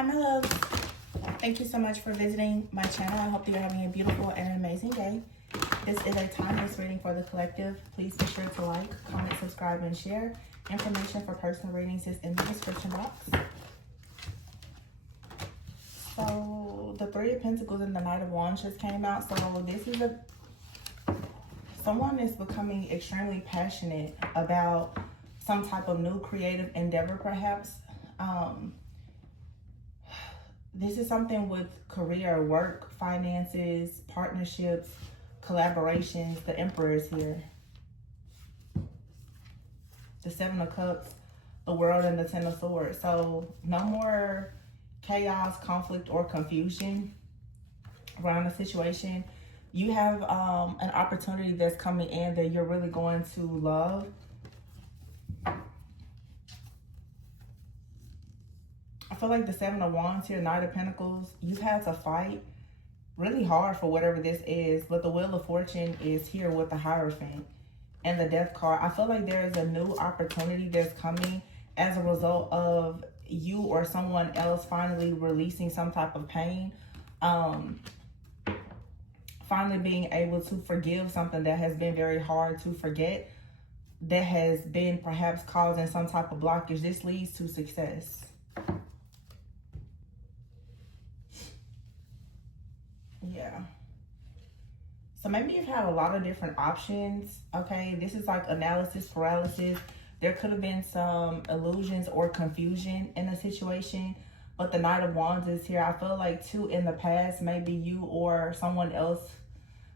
Hi, my loves. Thank you so much for visiting my channel. I hope that you're having a beautiful and amazing day. This is a timeless reading for the collective. Please be sure to like, comment, subscribe, and share. Information for personal readings is in the description box. So, the Three of Pentacles and the Knight of Wands just came out. So, this is someone is becoming extremely passionate about some type of new creative endeavor, perhaps. This is something with career, work, finances, partnerships, collaborations. The Emperor is here. The Seven of Cups, the World, and the Ten of Swords. So no more chaos, conflict, or confusion around the situation. You have an opportunity that's coming in that you're really going to love. I feel like the Seven of Wands here, Knight of Pentacles, you've had to fight really hard for whatever this is, but the Wheel of Fortune is here with the Hierophant and the Death card. I feel like there is a new opportunity that's coming as a result of you or someone else finally releasing some type of pain. Finally being able to forgive something that has been very hard to forget, that has been perhaps causing some type of blockage. This leads to success. Yeah. So maybe you've had a lot of different options. Okay, this is like analysis paralysis. There could have been some illusions or confusion in the situation, but the Knight of Wands is here. I feel like too, in the past, maybe you or someone else,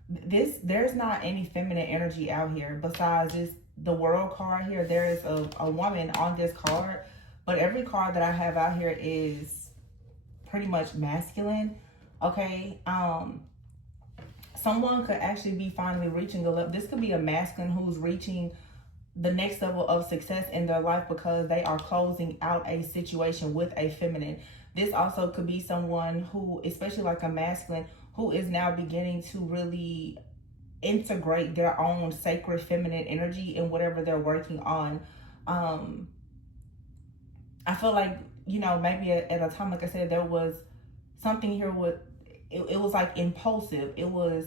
there's not any feminine energy out here besides this, the World card here. There is a woman on this card, but every card that I have out here is pretty much masculine. Okay, someone could actually be finally reaching a level. This could be a masculine who's reaching the next level of success in their life because they are closing out a situation with a feminine. This also could be someone who, especially like a masculine, who is now beginning to really integrate their own sacred feminine energy in whatever they're working on. I feel like, you know, maybe at a time, like I said, there was something here with, it was like impulsive. It was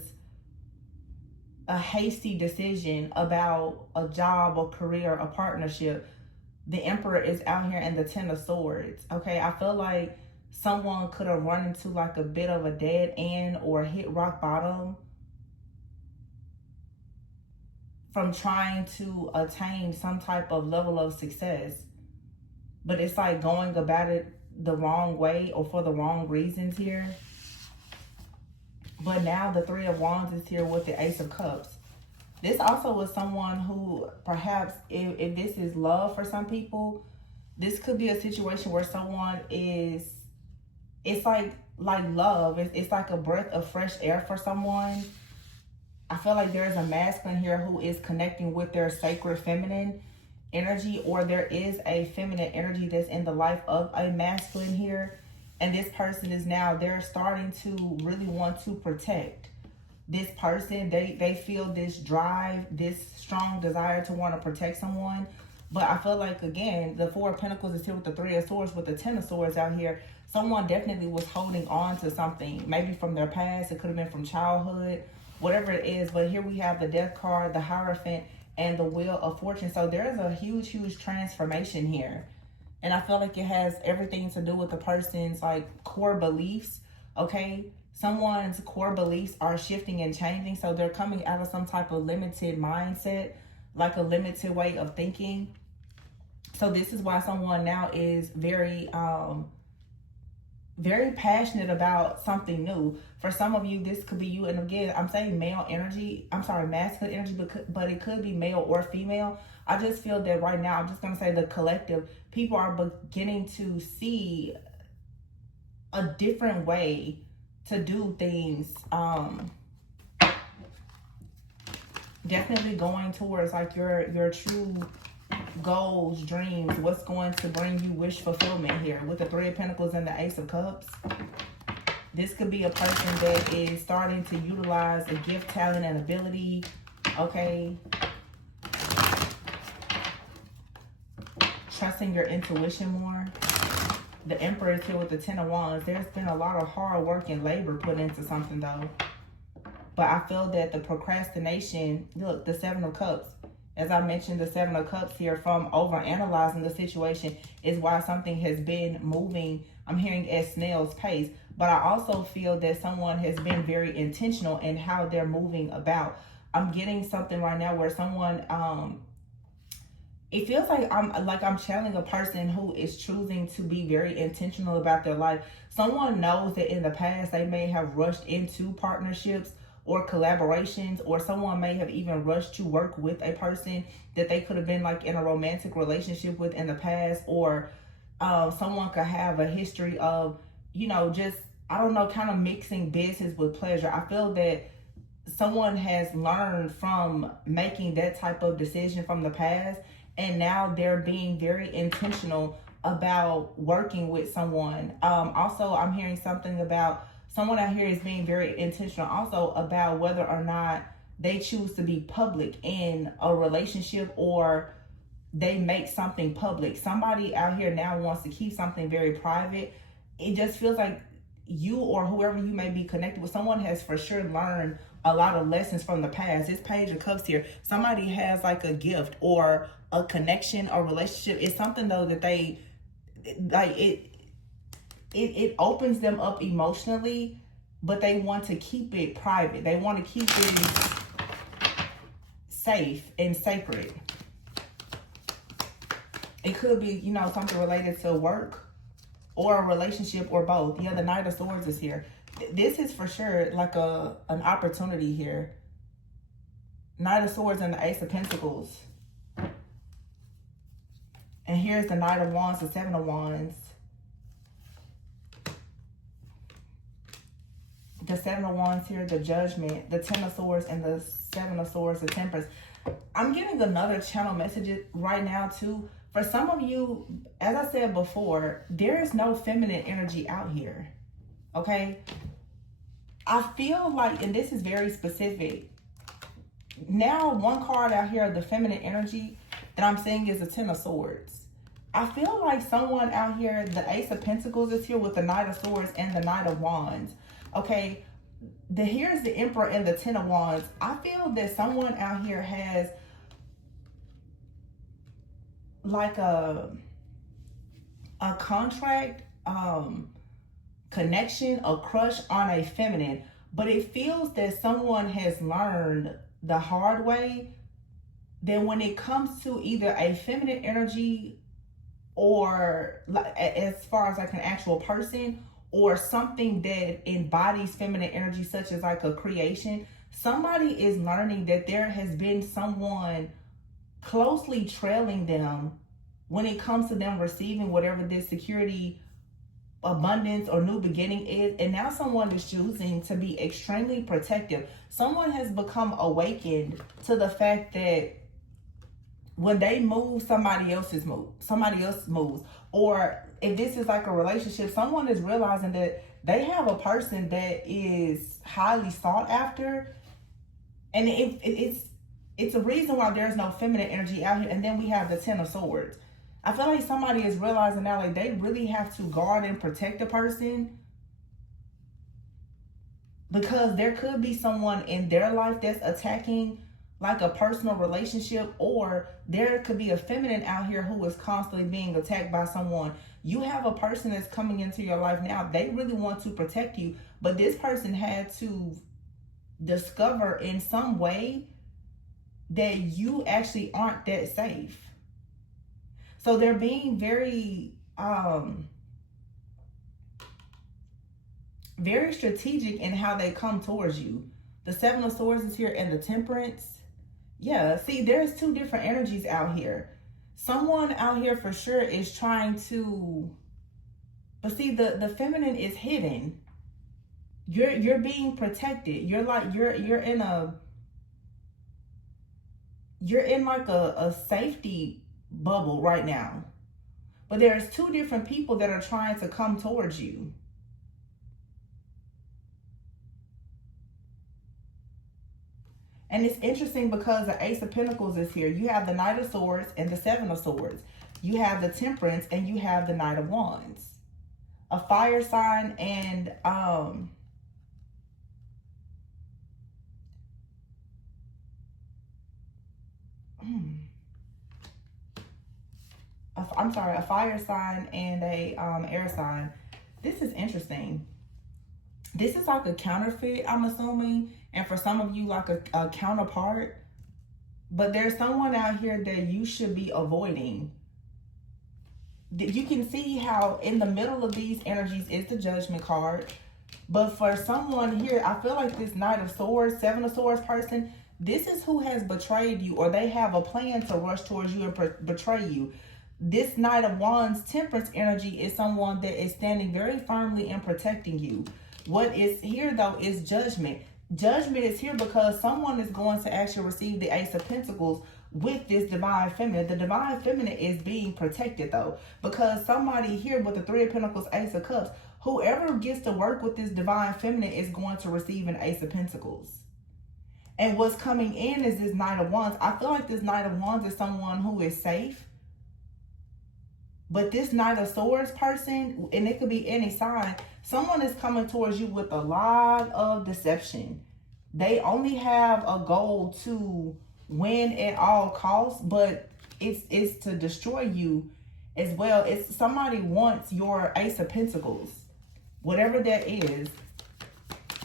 a hasty decision about a job, a career, a partnership. The Emperor is out here and the Ten of Swords. Okay, I feel like someone could have run into like a bit of a dead end or hit rock bottom from trying to attain some type of level of success. But it's like going about it the wrong way or for the wrong reasons here. But now the Three of Wands is here with the Ace of Cups. This also was someone who perhaps, if this is love for some people, this could be a situation where someone is, it's like love. It's like a breath of fresh air for someone. I feel like there's a masculine here who is connecting with their sacred feminine energy, or there is a feminine energy that's in the life of a masculine here. And this person is now, they're starting to really want to protect this person. They feel this drive, this strong desire to want to protect someone. But I feel like, again, the Four of Pentacles is here with the Three of Swords, with the Ten of Swords out here. Someone definitely was holding on to something, maybe from their past. It could have been from childhood, whatever it is. But here we have the Death card, the Hierophant, and the Wheel of Fortune. So there is a huge, huge transformation here. And I feel like it has everything to do with the person's like core beliefs. Okay, someone's core beliefs are shifting and changing. So they're coming out of some type of limited mindset, like a limited way of thinking. So this is why someone now is very passionate about something new. For some of you, this could be you. And again, I'm saying male energy. I'm sorry, masculine energy, but it could be male or female. I just feel that right now, I'm just going to say the collective, people are beginning to see a different way to do things. Definitely going towards like your true goals, dreams, what's going to bring you wish fulfillment here with the Three of Pentacles and the Ace of Cups. This could be a person that is starting to utilize a gift, talent, and ability. Okay. Trusting your intuition more. The Emperor is here with the Ten of Wands. There's been a lot of hard work and labor put into something though. But I feel that the procrastination, look, the Seven of Cups, as I mentioned, the Seven of Cups here from overanalyzing the situation is why something has been moving, I'm hearing at snail's pace. But I also feel that someone has been very intentional in how they're moving about. I'm getting something right now where someone, it feels like I'm channeling a person who is choosing to be very intentional about their life. Someone knows that in the past they may have rushed into partnerships or collaborations, or someone may have even rushed to work with a person that they could have been like in a romantic relationship with in the past, or someone could have a history of, you know, just, I don't know, kind of mixing business with pleasure. I feel that someone has learned from making that type of decision from the past, and now they're being very intentional about working with someone. Also, I'm hearing something about someone out here is being very intentional also about whether or not they choose to be public in a relationship or they make something public. Somebody out here now wants to keep something very private. It just feels like you or whoever you may be connected with, someone has for sure learned a lot of lessons from the past. This Page of Cups here, somebody has like a gift or a connection or relationship. It's something though that they like, it opens them up emotionally, but they want to keep it private. They want to keep it safe and sacred. It could be, you know, something related to work or a relationship or both. Yeah, the Knight of Swords is here. This is for sure like an opportunity here. Knight of Swords and the Ace of Pentacles. And here's the Knight of Wands, the Seven of Wands. The Seven of Wands here, the Judgment, the Ten of Swords, and the Seven of Swords, the Temperance. I'm getting another channel message right now too. For some of you, as I said before, there is no feminine energy out here. Okay? I feel like, and this is very specific, now one card out here of the feminine energy that I'm seeing is the Ten of Swords. I feel like someone out here, the Ace of Pentacles is here with the Knight of Swords and the Knight of Wands. Okay, here's the Emperor and the Ten of Wands. I feel that someone out here has like a contract, connection, a crush on a feminine, but it feels that someone has learned the hard way that when it comes to either a feminine energy or as far as like an actual person or something that embodies feminine energy, such as like a creation, somebody is learning that there has been someone closely trailing them when it comes to them receiving whatever this security, abundance, or new beginning is. And now someone is choosing to be extremely protective. Someone has become awakened to the fact that when they move, somebody else moves. Or if this is like a relationship, someone is realizing that they have a person that is highly sought after. And it's a reason why there's no feminine energy out here. And then we have the Ten of Swords. I feel like somebody is realizing now, like, they really have to guard and protect the person, because there could be someone in their life that's attacking like a personal relationship, or there could be a feminine out here who is constantly being attacked by someone. You have a person that's coming into your life now. They really want to protect you, but this person had to discover in some way that you actually aren't that safe. So they're being very, very strategic in how they come towards you. The Seven of Swords is here and the Temperance. Yeah, see, there's two different energies out here. Someone out here for sure is trying to, but see, the feminine is hidden. You're being protected. You're like, you're in like a safety bubble right now. But there's two different people that are trying to come towards you. And it's interesting because the Ace of Pentacles is here. You have the Knight of Swords and the Seven of Swords. You have the Temperance and you have the Knight of Wands. a fire sign and I'm sorry, a fire sign and a air sign. This is interesting. This is like a counterfeit, I'm assuming, and for some of you, like a counterpart. But there's someone out here that you should be avoiding. You can see how in the middle of these energies is the Judgment card. But for someone here, I feel like this Knight of Swords, Seven of Swords person, this is who has betrayed you, or they have a plan to rush towards you and betray you. This Knight of Wands, Temperance energy is someone that is standing very firmly and protecting you. What is here, though, is Judgment. Judgment is here because someone is going to actually receive the Ace of Pentacles with this Divine Feminine. The Divine Feminine is being protected, though, because somebody here with the Three of Pentacles, Ace of Cups, whoever gets to work with this Divine Feminine is going to receive an Ace of Pentacles. And what's coming in is this Knight of Wands. I feel like this Knight of Wands is someone who is safe. But this Knight of Swords person, and it could be any sign, someone is coming towards you with a lot of deception. They only have a goal to win at all costs, but it's to destroy you as well. It's somebody wants your Ace of Pentacles, whatever that is.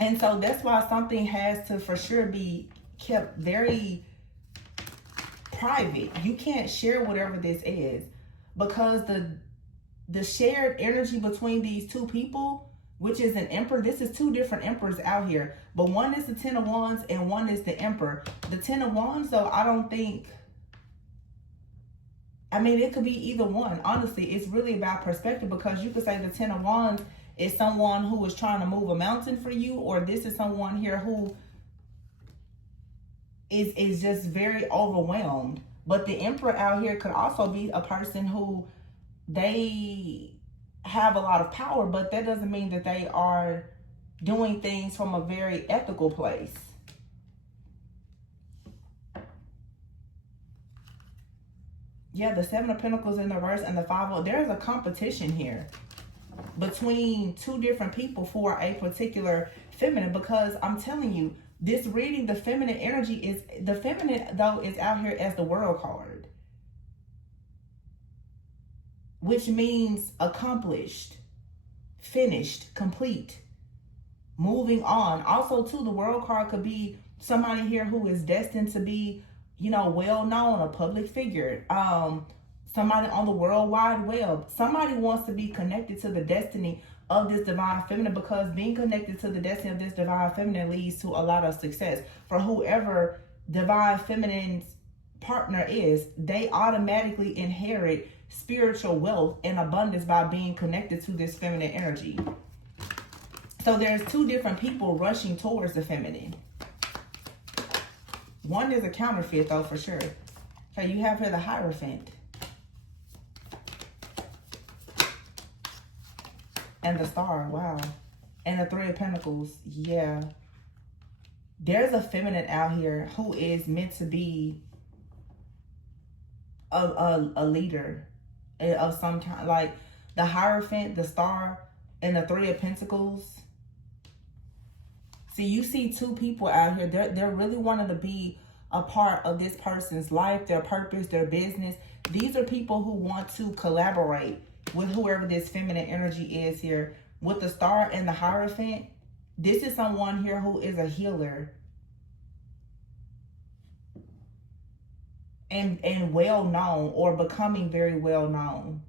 And so that's why something has to for sure be kept very private. You can't share whatever this is, because the shared energy between these two people, which is an Emperor. This is two different Emperors out here, but one is the Ten of Wands and one is the Emperor. The Ten of Wands, though, I don't think, I mean, it could be either one. Honestly, it's really about perspective, because you could say the Ten of Wands is someone who is trying to move a mountain for you, or this is someone here who is just very overwhelmed. But the Emperor out here could also be a person who they have a lot of power, but that doesn't mean that they are doing things from a very ethical place. Yeah, the Seven of Pentacles in the reverse and the Five of, there's a competition here between two different people for a particular feminine, because I'm telling you, this reading, the feminine energy is, the feminine though is out here as the World card, which means accomplished, finished, complete, moving on. Also too, the World card could be somebody here who is destined to be, you know, well known, a public figure, somebody on the World Wide Web. Somebody wants to be connected to the destiny of this Divine Feminine, because being connected to the destiny of this Divine Feminine leads to a lot of success. For whoever Divine Feminine's partner is, they automatically inherit spiritual wealth and abundance by being connected to this feminine energy. So there's two different people rushing towards the feminine. One is a counterfeit, though, for sure. Okay, you have here the Hierophant and the Star. Wow. And the Three of Pentacles. Yeah. There's a feminine out here who is meant to be a leader of some kind. Like the Hierophant, the Star, and the Three of Pentacles. See, you see two people out here. They're really wanting to be a part of this person's life, their purpose, their business. These are people who want to collaborate with whoever this feminine energy is here. With the Star and the Hierophant, this is someone here who is a healer and well known, or becoming very well known.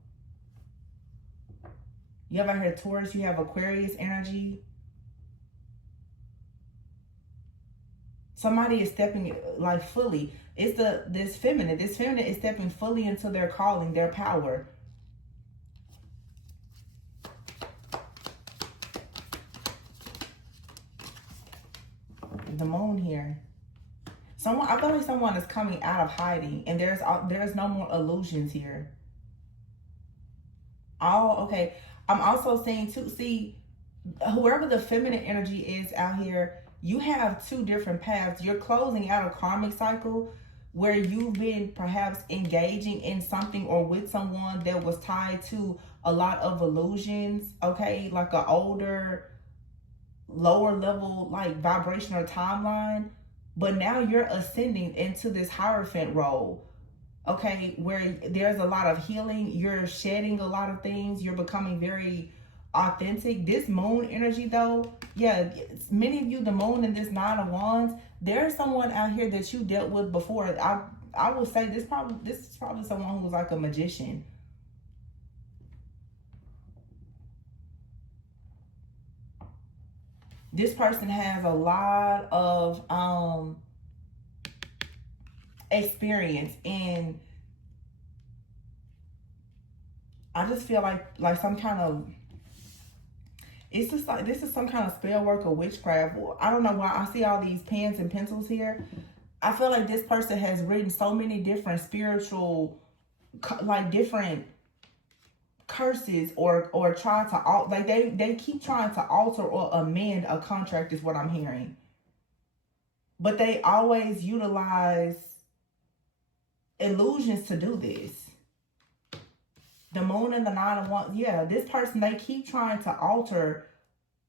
You have out here Taurus, you have Aquarius energy. Somebody is stepping like fully. It's this feminine. This feminine is stepping fully into their calling, their power. The Moon here. I feel like someone is coming out of hiding, and there's no more illusions here. Oh, okay. I'm also saying too, see, whoever the feminine energy is out here, you have two different paths. You're closing out a karmic cycle, where you've been perhaps engaging in something or with someone that was tied to a lot of illusions, okay, like an older, lower level, like vibrational timeline, but now you're ascending into this Hierophant role, okay, where there's a lot of healing, you're shedding a lot of things, you're becoming very authentic. This moon energy though, yeah, many of you, the moon and this Nine of Wands, there's someone out here that you dealt with before. I will say this is probably someone who's like a magician. This person has a lot of experience, and I just feel like some kind of, it's just like this is some kind of spell work or witchcraft. I don't know why I see all these pens and pencils here. I feel like this person has written so many different spiritual, like different curses or try to, like they keep trying to alter or amend a contract is what I'm hearing. But they always utilize illusions to do this. The moon and the Nine of Wands. Yeah, this person, they keep trying to alter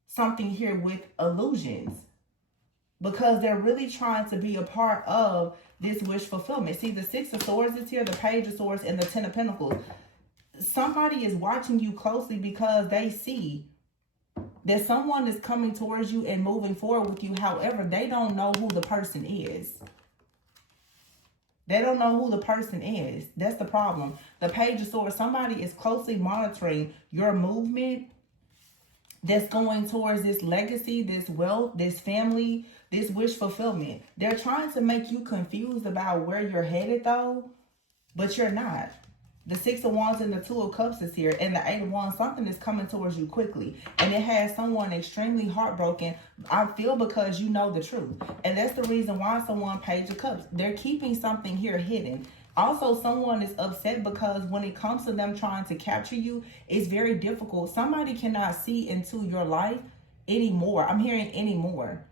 something here with illusions because they're really trying to be a part of this wish fulfillment. See, the Six of Swords is here, the Page of Swords, and the Ten of Pentacles. Somebody is watching you closely because they see that someone is coming towards you and moving forward with you. However, they don't know who the person is. They don't know who the person is. That's the problem. The Page of Swords, somebody is closely monitoring your movement that's going towards this legacy, this wealth, this family, this wish fulfillment. They're trying to make you confused about where you're headed though, but you're not. The Six of Wands and the Two of Cups is here, and the Eight of Wands. Something is coming towards you quickly, and it has someone extremely heartbroken, I feel, because you know the truth. And that's the reason why someone, Page of Cups, they're keeping something here hidden. Also, someone is upset because when it comes to them trying to capture you, it's very difficult. Somebody cannot see into your life anymore. I'm hearing anymore.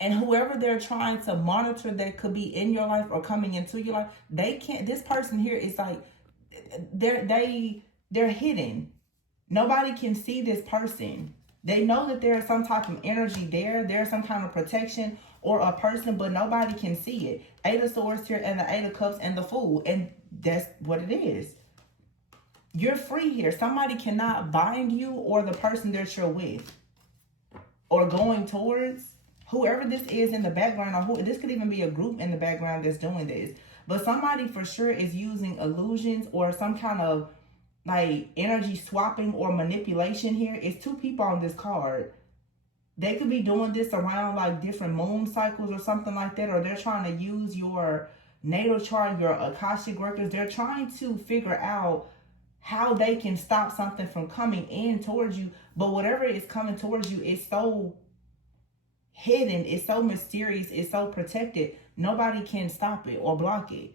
And whoever they're trying to monitor that could be in your life or coming into your life, they can't. This person here is like, they're hidden. Nobody can see this person. They know that there is some type of energy there. There's some kind of protection or a person, but nobody can see it. Eight of Swords here and the Eight of Cups and the Fool. And that's what it is. You're free here. Somebody cannot bind you or the person that you're with or going towards. Whoever this is in the background, or this could even be a group in the background that's doing this. But somebody for sure is using illusions or some kind of like energy swapping or manipulation here. It's two people on this card. They could be doing this around like different moon cycles or something like that. Or they're trying to use your natal chart, your Akashic records. They're trying to figure out how they can stop something from coming in towards you. But whatever is coming towards you is so hidden, it's so mysterious, it's so protected. Nobody can stop it or block it.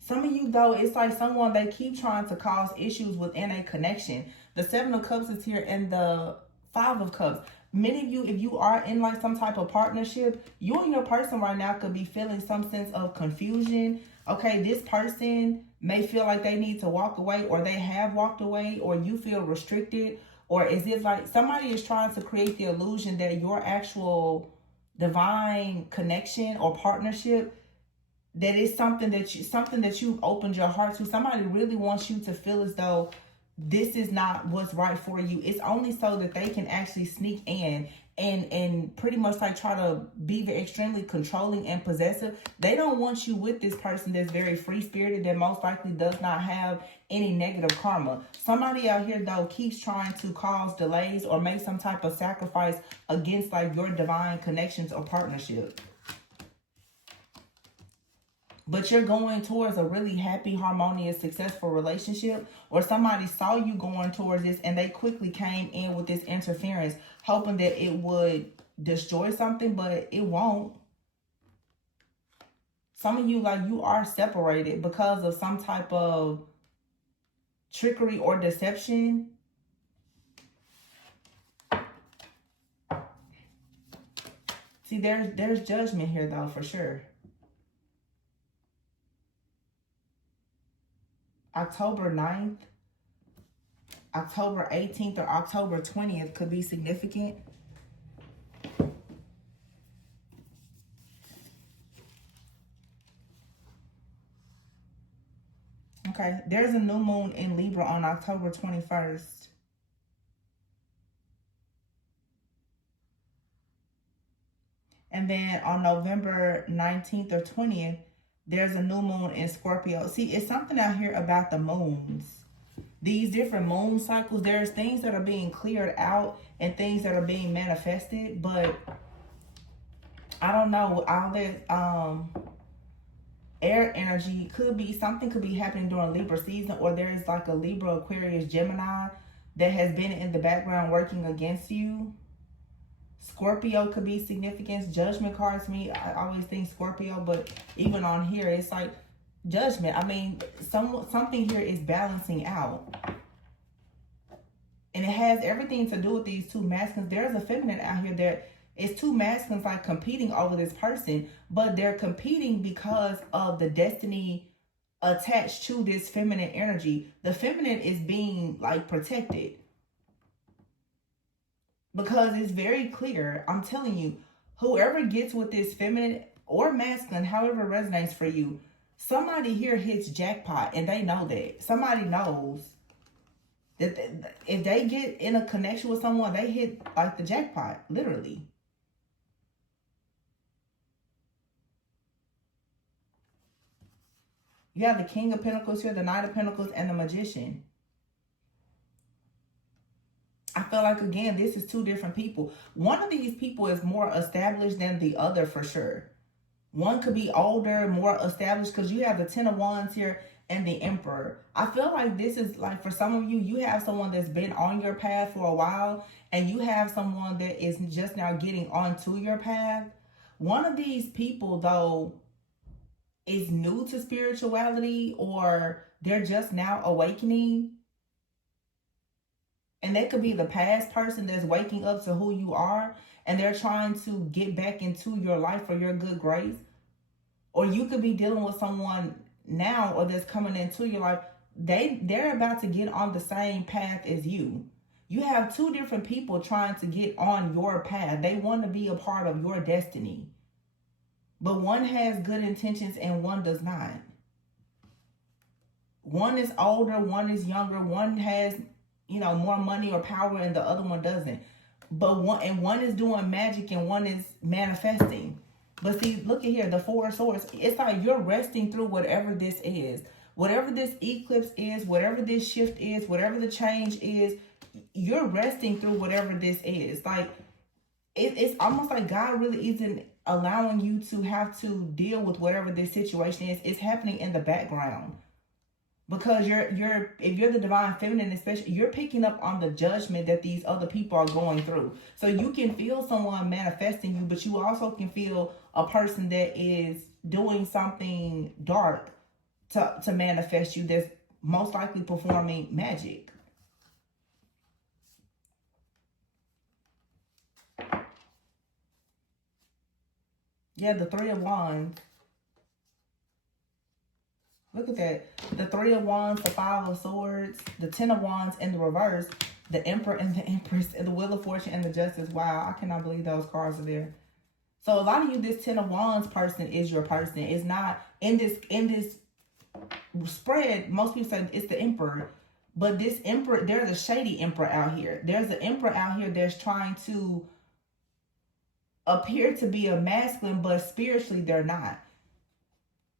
Some of you though, it's like someone, they keep trying to cause issues within a connection. The Seven of Cups is here and the Five of Cups. Many of you, if you are in like some type of partnership, you and your person right now could be feeling some sense of confusion. Okay, this person may feel like they need to walk away, or they have walked away, or you feel restricted. Or is it like somebody is trying to create the illusion that your actual divine connection or partnership, that is something that you've opened your heart to. Somebody really wants you to feel as though this is not what's right for you. It's only so that they can actually sneak in and pretty much like try to be extremely controlling and possessive. They don't want you with this person that's very free-spirited, that most likely does not have any negative karma. Somebody out here though keeps trying to cause delays or make some type of sacrifice against like your divine connections or partnership. But you're going towards a really happy, harmonious, successful relationship, or somebody saw you going towards this and they quickly came in with this interference, hoping that it would destroy something, but it won't. Some of you, like, you are separated because of some type of trickery or deception. See, there's judgment here, though, for sure. October 9th, October 18th, or October 20th could be significant. Okay, there's a new moon in Libra on October 21st. And then on November 19th or 20th, there's a new moon in Scorpio. See, it's something out here about the moons. These different moon cycles, there's things that are being cleared out and things that are being manifested. But I don't know, all that air energy could be, something could be happening during Libra season, or there's like a Libra, Aquarius, Gemini that has been in the background working against you. Scorpio could be significance. Judgment cards to me, I always think Scorpio, but even on here, it's like judgment. I mean, something here is balancing out. And it has everything to do with these two masculines. There's a feminine out here that is two masculines like competing over this person, but they're competing because of the destiny attached to this feminine energy. The feminine is being like protected. Because it's very clear, I'm telling you, whoever gets with this feminine or masculine, however it resonates for you, somebody here hits jackpot and they know that. Somebody knows that if they get in a connection with someone, they hit like the jackpot, literally. You have the King of Pentacles here, the Knight of Pentacles, and the Magician. I feel like, again, this is two different people. One of these people is more established than the other for sure. One could be older, more established, because you have the Ten of Wands here and the Emperor. I feel like this is like, for some of you, you have someone that's been on your path for a while, and you have someone that is just now getting onto your path. One of these people, though, is new to spirituality, or they're just now awakening. And that could be the past person that's waking up to who you are, and they're trying to get back into your life for your good grace. Or you could be dealing with someone now, or that's coming into your life. They're about to get on the same path as you. You have two different people trying to get on your path. They want to be a part of your destiny. But one has good intentions and one does not. One is older, one is younger, one has, you know, more money or power, and the other one doesn't. But one is doing magic and one is manifesting. But see, look at here, the Four of Swords. It's like you're resting through whatever this is. Whatever this eclipse is, whatever this shift is, whatever the change is, you're resting through whatever this is. Like, it's almost like God really isn't allowing you to have to deal with whatever this situation is. It's happening in the background. Because if you're the divine feminine, especially, you're picking up on the judgment that these other people are going through. So you can feel someone manifesting you, but you also can feel a person that is doing something dark to manifest you, that's most likely performing magic. Yeah, the Three of Wands. Look at that. The Three of Wands, the Five of Swords, the Ten of Wands in the reverse, the Emperor and the Empress, and the Wheel of Fortune and the Justice. Wow, I cannot believe those cards are there. So a lot of you, this Ten of Wands person is your person. It's not in this spread. Most people say it's the Emperor. But this Emperor, there's a shady Emperor out here. There's an Emperor out here that's trying to appear to be a masculine, but spiritually they're not.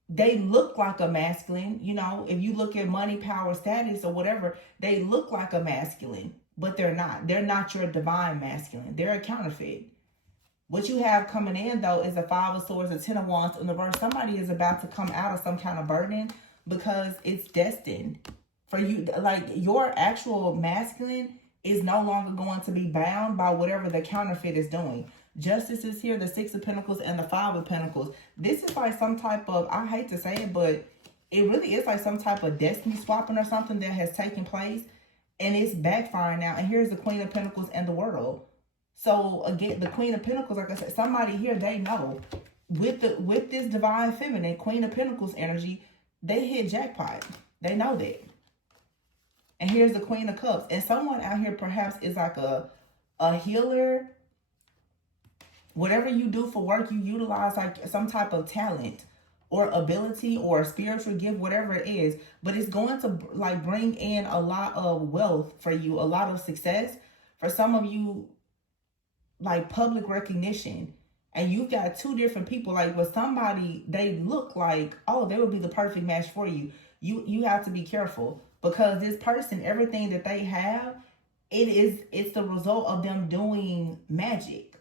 They look like a masculine, you know, if you look at money, power, status, or whatever, they look like a masculine, but they're not. They're not your divine masculine. They're a counterfeit. What you have coming in, though, is a Five of Swords, a Ten of Wands in the reverse. Somebody is about to come out of some kind of burden because it's destined for you. Like, your actual masculine is no longer going to be bound by whatever the counterfeit is doing. Justice is here, the Six of Pentacles and the Five of Pentacles. This is like some type of, I hate to say it, but it really is like some type of destiny swapping or something that has taken place. And it's backfiring now. And here's the Queen of Pentacles and the World. So again, the Queen of Pentacles, like I said, somebody here, they know with this divine feminine, Queen of Pentacles energy, they hit jackpot. They know that. And here's the Queen of Cups. And someone out here perhaps is like a healer. Whatever you do for work, you utilize like some type of talent or ability or spiritual gift, whatever it is. But it's going to like bring in a lot of wealth for you, a lot of success. For some of you, like public recognition. And you've got two different people. Like with somebody, they look like, oh, they would be the perfect match for you. You have to be careful, because this person, everything that they have, it's the result of them doing magic.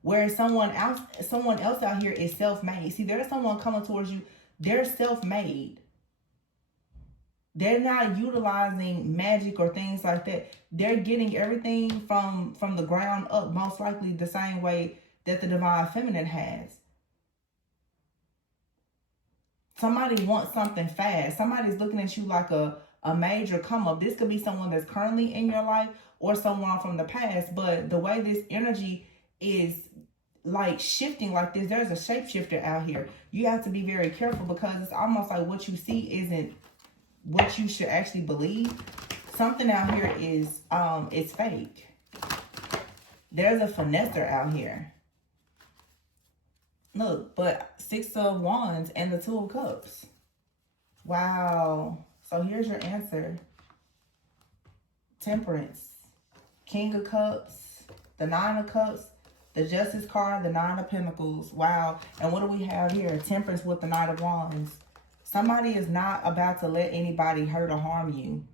Whereas someone else out here is self-made. See, there's someone coming towards you, they're self-made. They're not utilizing magic or things like that. They're getting everything from the ground up, most likely the same way that the divine feminine has. Somebody wants something fast. Somebody's looking at you like a major come up. This could be someone that's currently in your life or someone from the past. But the way this energy is like shifting like this, there's a shapeshifter out here. You have to be very careful, because it's almost like what you see isn't what you should actually believe. Something out here is it's fake. There's a finesser out here. Look, but 6 of Wands and the 2 of Cups. Wow. So here's your answer. Temperance, King of Cups, the 9 of Cups, the Justice card, the 9 of Pentacles. Wow. And what do we have here? Temperance with the Knight of Wands. Somebody is not about to let anybody hurt or harm you.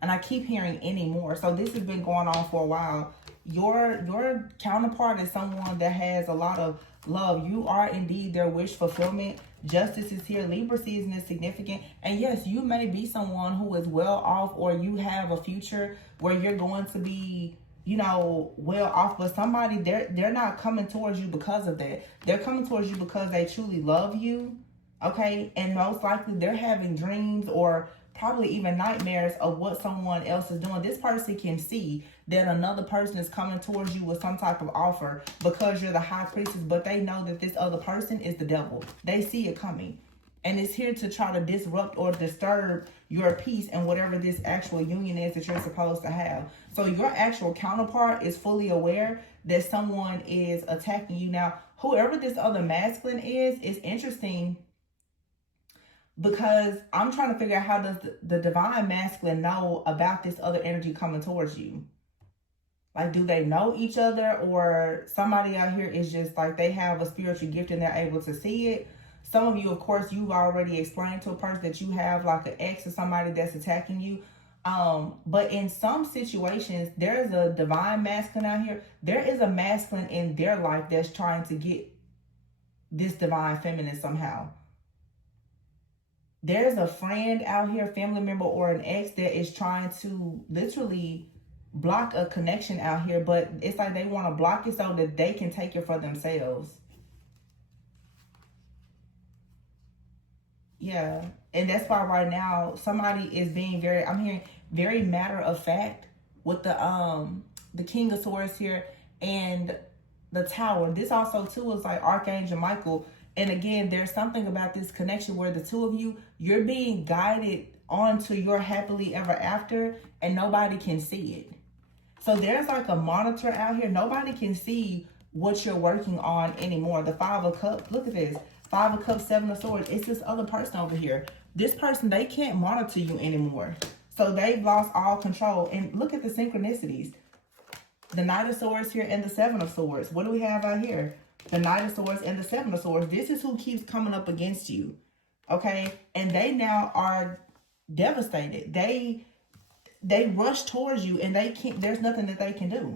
And I keep hearing anymore. So this has been going on for a while. Your counterpart is someone that has a lot of love. You are indeed their wish fulfillment. Justice is here. Libra season is significant. And yes, you may be someone who is well off, or you have a future where you're going to be, you know, well off. But somebody, they're not coming towards you because of that. They're coming towards you because they truly love you. Okay? And most likely they're having dreams or probably even nightmares of what someone else is doing. This person can see that another person is coming towards you with some type of offer because you're the high priestess, but they know that this other person is the devil. They see it coming. And it's here to try to disrupt or disturb your peace and whatever this actual union is that you're supposed to have. So your actual counterpart is fully aware that someone is attacking you. Now, whoever this other masculine is interesting, because I'm trying to figure out, how does the divine masculine know about this other energy coming towards you? Like, do they know each other, or somebody out here is just like they have a spiritual gift and they're able to see it? Some of you, of course, you've already explained to a person that you have like an ex or somebody that's attacking you. But in some situations, there's a divine masculine out here. There is a masculine in their life that's trying to get this divine feminine somehow. There's a friend out here, family member or an ex, that is trying to literally block a connection out here, but it's like they want to block it so that they can take it for themselves. Yeah, and that's why right now somebody is being I'm hearing very matter of fact with the King of Swords here and the Tower. This also too is like Archangel Michael. And again, there's something about this connection where the two of you, you're being guided onto your happily ever after, and nobody can see it. So there's like a monitor out here. Nobody can see what you're working on anymore. The 5 of Cups, look at this. 5 of Cups, 7 of Swords. It's this other person over here. This person, they can't monitor you anymore. So they've lost all control. And look at the synchronicities. The Knight of Swords here and the 7 of Swords. What do we have out here? The Knight of Swords and the 7 of Swords. This is who keeps coming up against you. Okay? And they now are devastated. They rush towards you and they can't, there's nothing that they can do.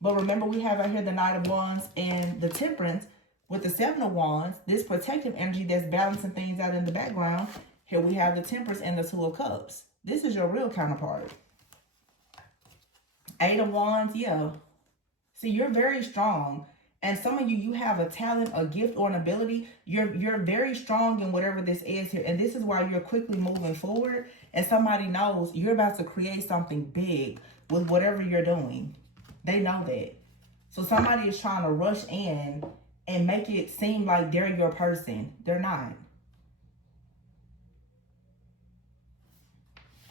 But remember, we have out here the Knight of Wands and the Temperance with the 7 of Wands. This protective energy that's balancing things out in the background. Here we have the Temperance and the 2 of Cups. This is your real counterpart. 8 of Wands, yeah. See, you're very strong. And some of you, you have a talent, a gift, or an ability. You're very strong in whatever this is here. And this is why you're quickly moving forward. And somebody knows you're about to create something big with whatever you're doing. They know that. So somebody is trying to rush in and make it seem like they're your person. They're not.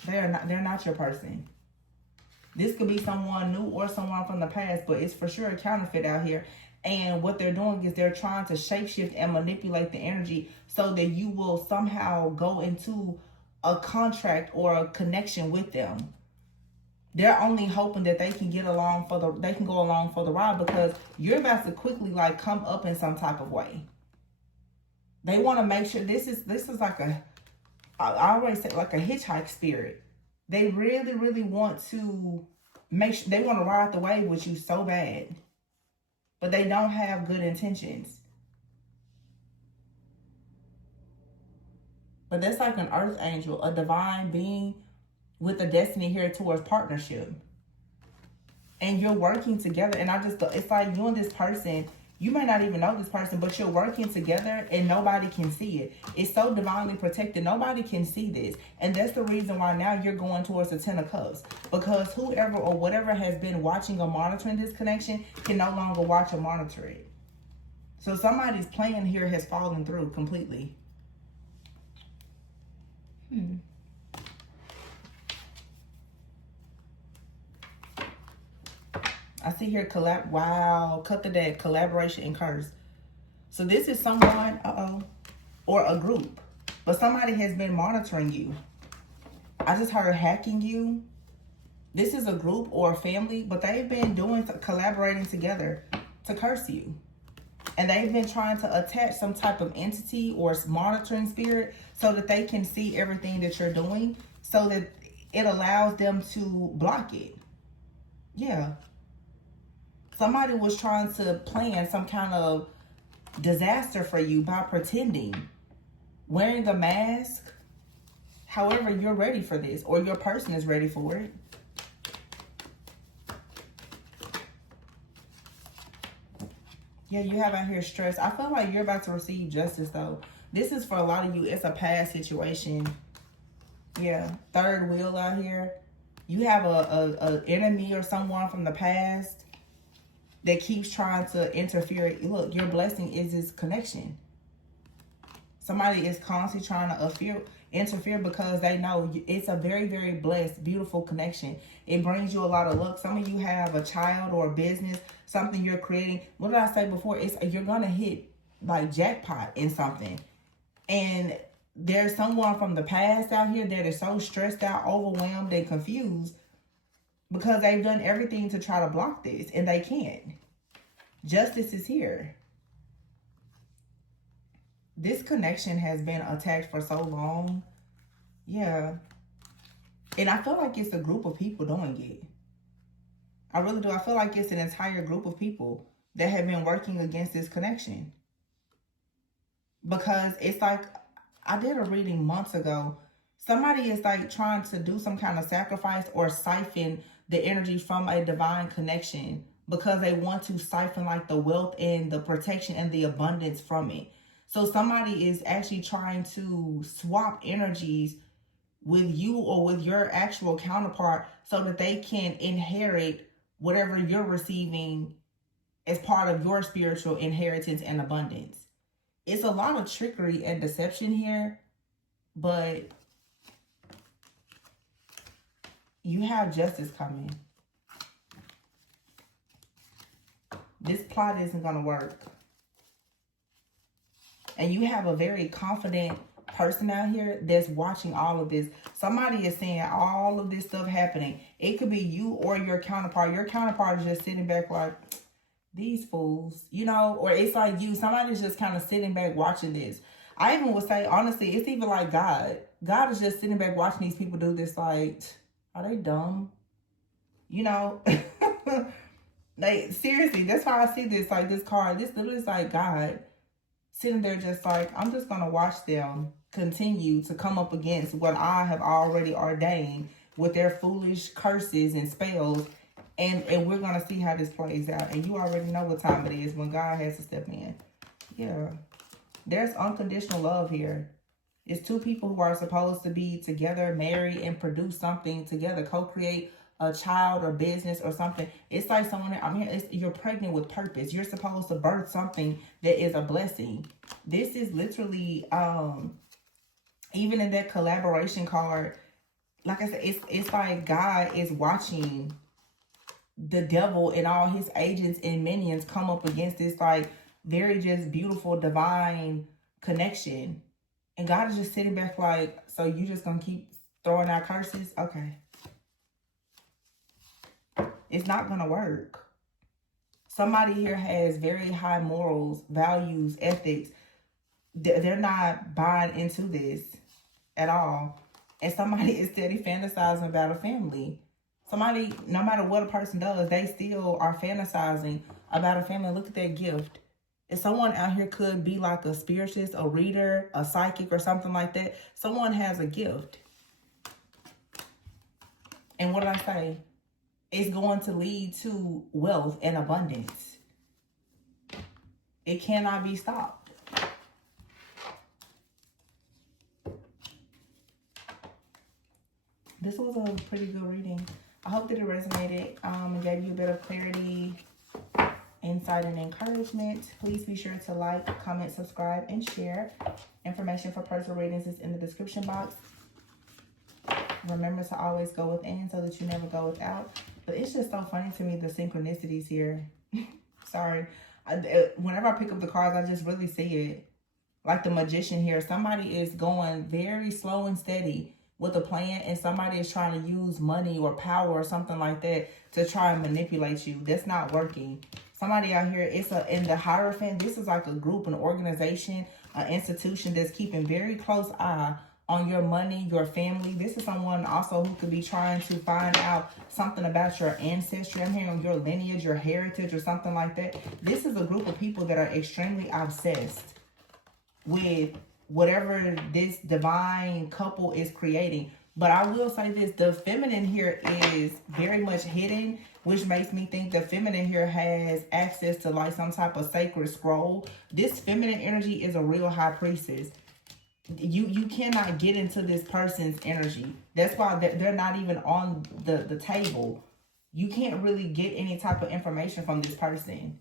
They're not your person. This could be someone new or someone from the past, but it's for sure a counterfeit out here. And what they're doing is they're trying to shapeshift and manipulate the energy so that you will somehow go into a contract or a connection with them. They're only hoping that they can go along for the ride, because you're about to quickly like come up in some type of way. They want to make sure this is like I always say like a hitchhike spirit. They really, really want to make sure, they want to ride the wave with you so bad, but they don't have good intentions. But that's like an earth angel, a divine being with a destiny here towards partnership. And you're working together. And it's like you and this person, you may not even know this person, but you're working together and nobody can see it. It's so divinely protected. Nobody can see this. And that's the reason why now you're going towards the Ten of Cups. Because whoever or whatever has been watching or monitoring this connection can no longer watch or monitor it. So somebody's plan here has fallen through completely. I see here cut the deck, collaboration and curse. So this is someone, or a group, but somebody has been monitoring you. I just heard hacking you. This is a group or a family, but they've been collaborating together to curse you. And they've been trying to attach some type of entity or monitoring spirit so that they can see everything that you're doing, so that it allows them to block it. Yeah. Somebody was trying to plan some kind of disaster for you by pretending, wearing a mask. However, you're ready for this, or your person is ready for it. Yeah, you have out here stress. I feel like you're about to receive justice, though. This is for a lot of you. It's a past situation. Yeah, third wheel out here. You have a enemy or someone from the past that keeps trying to interfere. Look, your blessing is this connection. Somebody is constantly trying to interfere because they know it's a very, very blessed, beautiful connection. It brings you a lot of luck. Some of you have a child or a business, something you're creating. What did I say before? You're going to hit like jackpot in something. And there's someone from the past out here that is so stressed out, overwhelmed, and confused because they've done everything to try to block this, and they can't. Justice is here. This connection has been attacked for so long. Yeah. And I feel like it's a group of people doing it. I really do. I feel like it's an entire group of people that have been working against this connection. Because it's like, I did a reading months ago. Somebody is like trying to do some kind of sacrifice or siphon the energy from a divine connection because they want to siphon like the wealth and the protection and the abundance from it. So somebody is actually trying to swap energies with you or with your actual counterpart so that they can inherit whatever you're receiving as part of your spiritual inheritance and abundance. It's a lot of trickery and deception here, but you have justice coming. This plot isn't going to work. And you have a very confident person out here that's watching all of this. Somebody is seeing all of this stuff happening. It could be you or your counterpart. Your counterpart is just sitting back like, these fools, you know, or it's like you. Somebody's just kind of sitting back watching this. I even would say, honestly, it's even like God. God is just sitting back watching these people do this like, are they dumb? You know? Like, seriously, that's why I see this, like, this card. This literally is like God sitting there just like, I'm just going to watch them continue to come up against what I have already ordained with their foolish curses and spells. And we're going to see how this plays out. And you already know what time it is when God has to step in. Yeah. There's unconditional love here. It's two people who are supposed to be together, married, and produce something together, co-create a child or business or something. It's like someone, I'm here, you're pregnant with purpose. You're supposed to birth something that is a blessing. This is literally, even in that collaboration card, like I said, it's like God is watching the devil and all his agents and minions come up against this like very just beautiful divine connection. And God is just sitting back like, so you just gonna keep throwing out curses? Okay. It's not gonna work. Somebody here has very high morals, values, ethics. They're not buying into this at all. And somebody is steady fantasizing about a family. Somebody, no matter what a person does, they still are fantasizing about a family. Look at that gift. If someone out here could be like a spiritist, a reader, a psychic, or something like that, someone has a gift. And what did I say? It's going to lead to wealth and abundance. It cannot be stopped. This was a pretty good reading. I hope that it resonated and gave you a bit of clarity, insight, and encouragement. Please be sure to like, comment, subscribe, and share. Information for personal readings is in the description box. Remember to always go within so that you never go without. But it's just so funny to me, the synchronicities here. Sorry. Whenever I pick up the cards, I just really see it. Like the magician here. Somebody is going very slow and steady with a plan, and somebody is trying to use money or power or something like that to try and manipulate you. That's not working. Somebody out here, in the Hierophant, this is like a group, an organization, an institution that's keeping very close eye on your money, your family. This is someone also who could be trying to find out something about your ancestry. I'm hearing your lineage, your heritage, or something like that. This is a group of people that are extremely obsessed with whatever this divine couple is creating. But I will say this, the feminine here is very much hidden, which makes me think the feminine here has access to like some type of sacred scroll. This feminine energy is a real high priestess. You cannot get into this person's energy. That's why they're not even on the table. You can't really get any type of information from this person.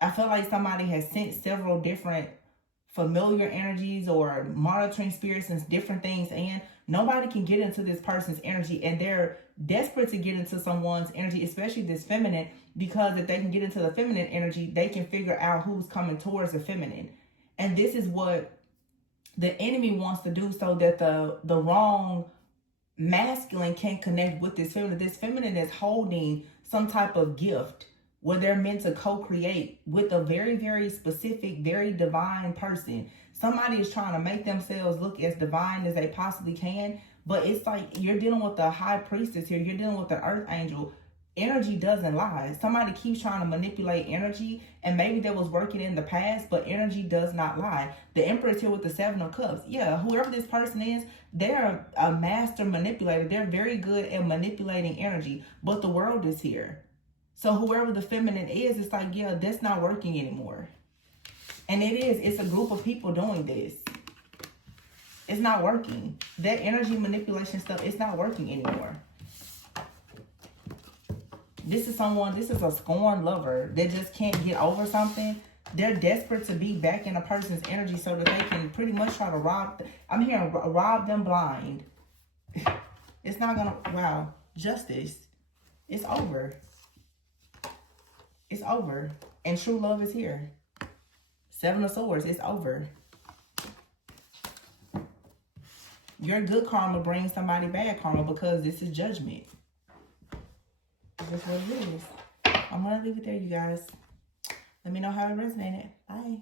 I feel like somebody has sent several different familiar energies or monitoring spirits and different things, and nobody can get into this person's energy, and they're desperate to get into someone's energy, especially this feminine, because if they can get into the feminine energy, they can figure out who's coming towards the feminine. And this is what the enemy wants to do, so that the wrong masculine can connect with this feminine. This feminine is holding some type of gift where they're meant to co-create with a very, very specific, very divine person. Somebody is trying to make themselves look as divine as they possibly can, but it's like you're dealing with the high priestess here. You're dealing with the earth angel. Energy doesn't lie. Somebody keeps trying to manipulate energy, and maybe that was working in the past, but energy does not lie. The Emperor is here with the Seven of Cups. Yeah, whoever this person is, they're a master manipulator. They're very good at manipulating energy, but the world is here. So whoever the feminine is, it's like, yeah, that's not working anymore. And it is. It's a group of people doing this. It's not working. That energy manipulation stuff, it's not working anymore. This is a scorned lover that just can't get over something. They're desperate to be back in a person's energy so that they can pretty much try to rob. I'm hearing rob them blind. It's not gonna, wow. Justice. It's over. It's over. And true love is here. Seven of Swords. It's over. Your good karma brings somebody bad karma because this is judgment. That's what it is. I'm going to leave it there, you guys. Let me know how it resonated. Bye.